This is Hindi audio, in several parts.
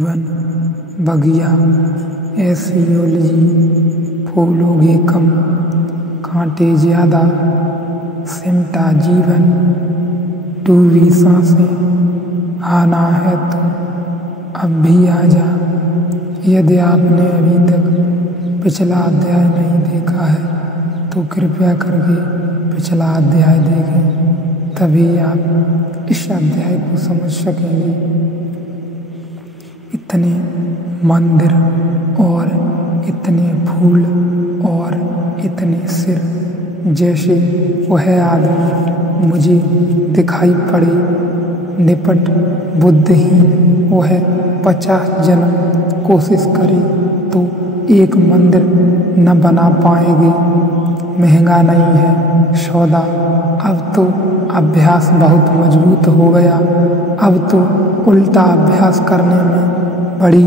जीवन बगिया ऐसी उलझी, फूलोगे कम कांटे ज्यादा, सिमटा जीवन डूबी सांसें। आना है तो अब भी आ जा। यदि आपने अभी तक पिछला अध्याय नहीं देखा है तो कृपया करके पिछला अध्याय देखें, तभी आप इस अध्याय को समझ सकेंगे। इतने मंदिर और इतने फूल और इतने सिर, जैसे वह आदमी मुझे दिखाई पड़े निपट बुद्धिहीन। वह 50 जन्म कोशिश करे तो एक मंदिर न बना पाएंगे। महंगा नहीं है सौदा। अब तो अभ्यास बहुत मजबूत हो गया। अब तो उल्टा अभ्यास करने में बड़ी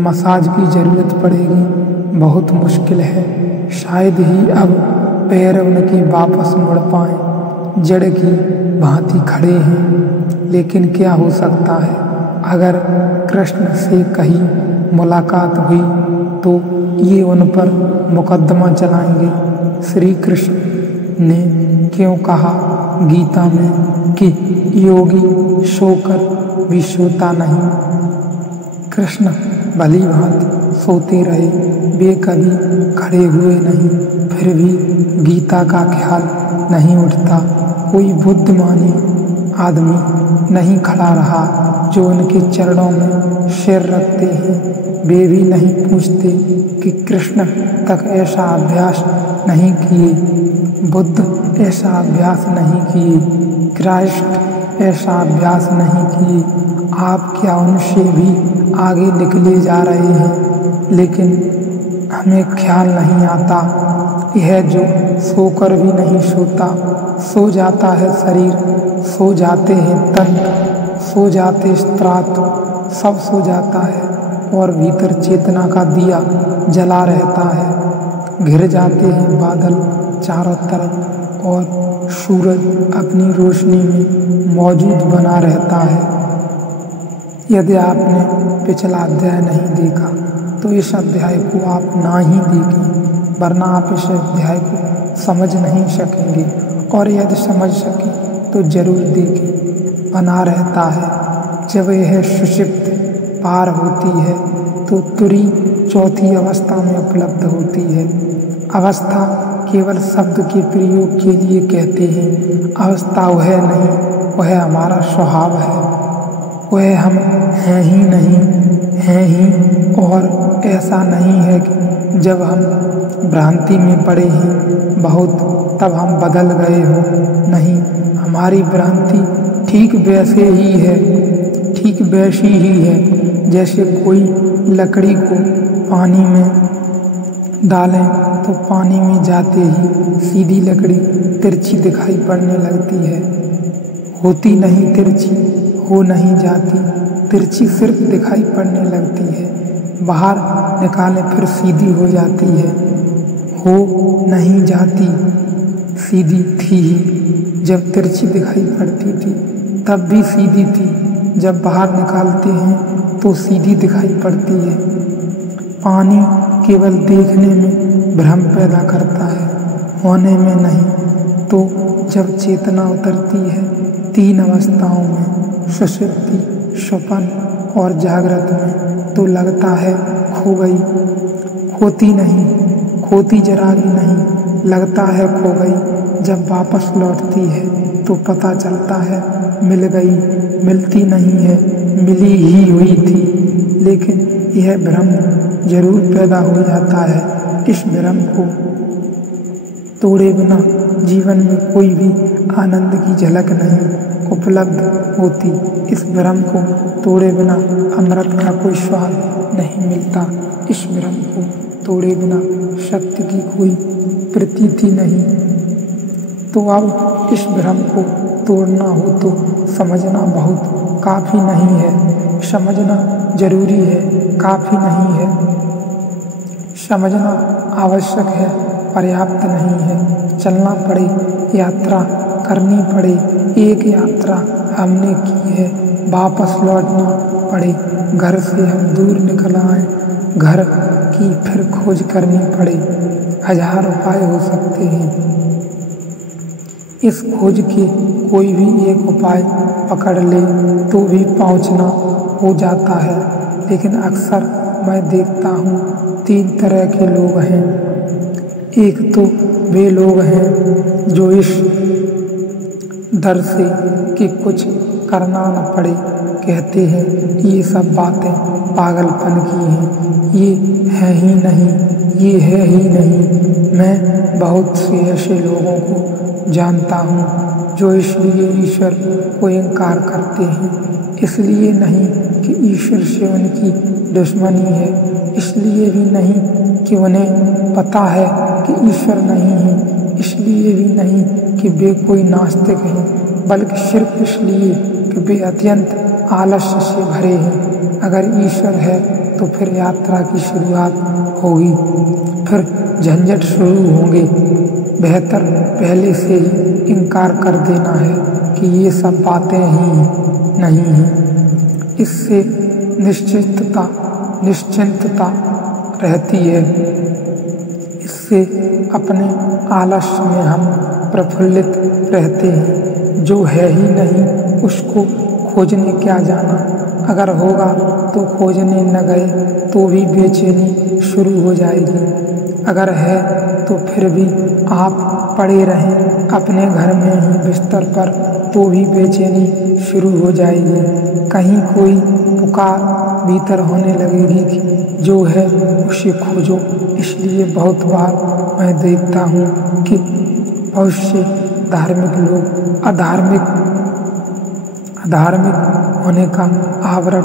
मसाज की ज़रूरत पड़ेगी। बहुत मुश्किल है। शायद ही अब पैर उनके वापस मुड़ पाएं। जड़ की भांति खड़े हैं। लेकिन क्या हो सकता है, अगर कृष्ण से कहीं मुलाकात हुई तो ये उन पर मुकदमा चलाएंगे। श्री कृष्ण ने क्यों कहा गीता में कि योगी सोकर भी सोता नहीं। कृष्ण भली भांति सोते रहे, वे कभी खड़े हुए नहीं, फिर भी गीता का ख्याल नहीं उठता। कोई बुद्धिमानी आदमी नहीं खड़ा रहा जो उनके चरणों में सिर रखते हैं। वे भी नहीं पूछते कि कृष्ण तक ऐसा अभ्यास नहीं किए, बुद्ध ऐसा अभ्यास नहीं किए, क्राइस्ट ऐसा अभ्यास नहीं किए। आप क्या उनसे भी आगे निकले जा रहे हैं। लेकिन हमें ख्याल नहीं आता, यह जो सोकर भी नहीं सोता, सो जाता है शरीर, सो जाते हैं तंत्र, सो जाते स्त्रात, सब सो जाता है और भीतर चेतना का दिया जला रहता है। घिर जाते हैं बादल चारों तरफ और सूरज अपनी रोशनी में मौजूद बना रहता है। यदि आपने पिछला अध्याय नहीं देखा तो इस अध्याय को आप ना ही देखें, वरना आप इस अध्याय को समझ नहीं सकेंगे। और यदि समझ सकें तो जरूर देखें। बना रहता है। जब यह सुषुप्त पार होती है तो तुरी चौथी अवस्था में उपलब्ध होती है। अवस्था केवल शब्द के प्रयोग के लिए कहते हैं। अवस्था वह नहीं, वह हमारा स्वभाव है। वह हम हैं ही नहीं, हैं ही। और ऐसा नहीं है कि जब हम भ्रांति में पड़े हैं बहुत तब हम बदल गए हो। नहीं, हमारी भ्रांति ठीक वैसे ही है, ठीक वैसी ही है जैसे कोई लकड़ी को पानी में डालें तो पानी में जाते ही सीधी लकड़ी तिरछी दिखाई पड़ने लगती है। होती नहीं तिरछी, हो नहीं जाती, तिरछी सिर्फ दिखाई पड़ने लगती है। बाहर निकालें फिर सीधी हो जाती है। हो नहीं जाती, सीधी थी ही। जब तिरछी दिखाई पड़ती थी तब भी सीधी थी। जब बाहर निकालते हैं तो सीधी दिखाई पड़ती है। पानी केवल देखने में भ्रम पैदा करता है, होने में नहीं। तो जब चेतना उतरती है 3 अवस्थाओं में, सुषुप्ति, स्वप्न और जागृत में, तो लगता है खो गई। खोती नहीं, खोती जरा भी नहीं, लगता है खो गई। जब वापस लौटती है तो पता चलता है मिल गई। मिलती नहीं है, मिली ही हुई थी। लेकिन यह भ्रम जरूर पैदा हो जाता है। इस भ्रम को तोड़े बिना जीवन में कोई भी आनंद की झलक नहीं उपलब्ध होती। इस भ्रम को तोड़े बिना अमृत का कोई स्वाद नहीं मिलता। इस भ्रम को तोड़े बिना शक्ति की कोई प्रतीति नहीं। तो अब इस भ्रम को तोड़ना हो तो समझना बहुत काफ़ी नहीं है। समझना जरूरी है, काफ़ी नहीं है। समझना आवश्यक है, पर्याप्त नहीं है। चलना पड़े, यात्रा करनी पड़े। एक यात्रा हमने की है, वापस लौटना पड़े, घर से हम दूर निकल आए, घर की फिर खोज करनी पड़े। 1000 उपाय हो सकते हैं। इस खोज के कोई भी एक उपाय पकड़ ले तो भी पहुंचना हो जाता है। लेकिन अक्सर मैं देखता हूँ 3 तरह के लोग हैं। एक तो वे लोग हैं जो इस डर से कि कुछ करना न पड़े कहते हैं ये सब बातें पागलपन की हैं, ये है ही नहीं, ये है ही नहीं। मैं बहुत से ऐसे लोगों को जानता हूँ जो इसलिए ईश्वर को इनकार करते हैं, इसलिए नहीं कि ईश्वर से उनकी दुश्मनी है, इसलिए भी नहीं कि उन्हें पता है कि ईश्वर नहीं है, इसलिए भी नहीं कि वे कोई नास्तिक हैं, बल्कि सिर्फ इसलिए कि वे अत्यंत आलस्य से भरे हैं। अगर ईश्वर है तो फिर यात्रा की शुरुआत होगी, फिर झंझट शुरू होंगे। बेहतर पहले से ही इनकार कर देना है कि ये सब बातें ही नहीं हैं। इससे निश्चिंतता रहती है। इससे अपने आलस्य में हम प्रफुल्लित रहते हैं। जो है ही नहीं उसको खोजने क्या जाना, अगर होगा तो खोजने न गए तो भी बेचैनी शुरू हो जाएगी। अगर है तो फिर भी आप पड़े रहें अपने घर में ही बिस्तर पर तो भी बेचैनी शुरू हो जाएगी। कहीं कोई पुकार भीतर होने लगेगी कि जो है उसे खोजो। इसलिए बहुत बार मैं देखता हूँ कि बहुत से धार्मिक लोग अधार्मिक होने का आवरण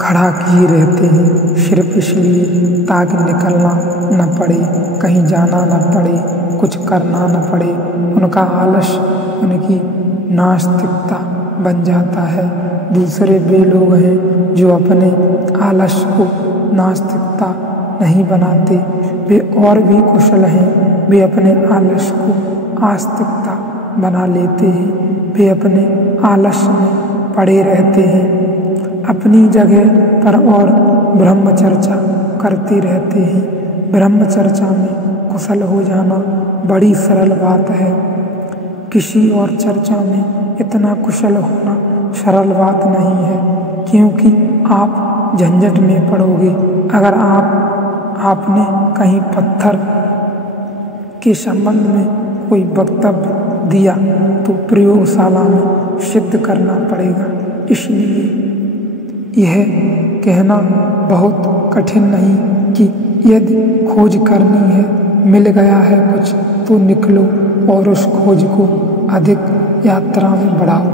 खड़ा किए रहते हैं, सिर्फ इसलिए ताकि निकलना न पड़े, कहीं जाना न पड़े, कुछ करना न पड़े। उनका आलस्य उनकी नास्तिकता बन जाता है। दूसरे वे लोग हैं जो अपने आलस्य को नास्तिकता नहीं बनाते, वे और भी कुशल हैं। वे अपने आलस्य को आस्तिकता बना लेते हैं। वे अपने आलस्य में पड़े रहते हैं अपनी जगह पर और ब्रह्मचर्चा करते रहते हैं। ब्रह्मचर्चा में कुशल हो जाना बड़ी सरल बात है। किसी और चर्चा में इतना कुशल होना सरल बात नहीं है, क्योंकि आप झंझट में पड़ोगे। अगर आपने कहीं पत्थर के संबंध में कोई वक्तव्य दिया तो प्रयोगशाला में सिद्ध करना पड़ेगा। इसलिए यह कहना बहुत कठिन नहीं कि यदि खोज करनी है, मिल गया है कुछ तो निकलो और उस खोज को अधिक यात्रा में बढ़ाओ।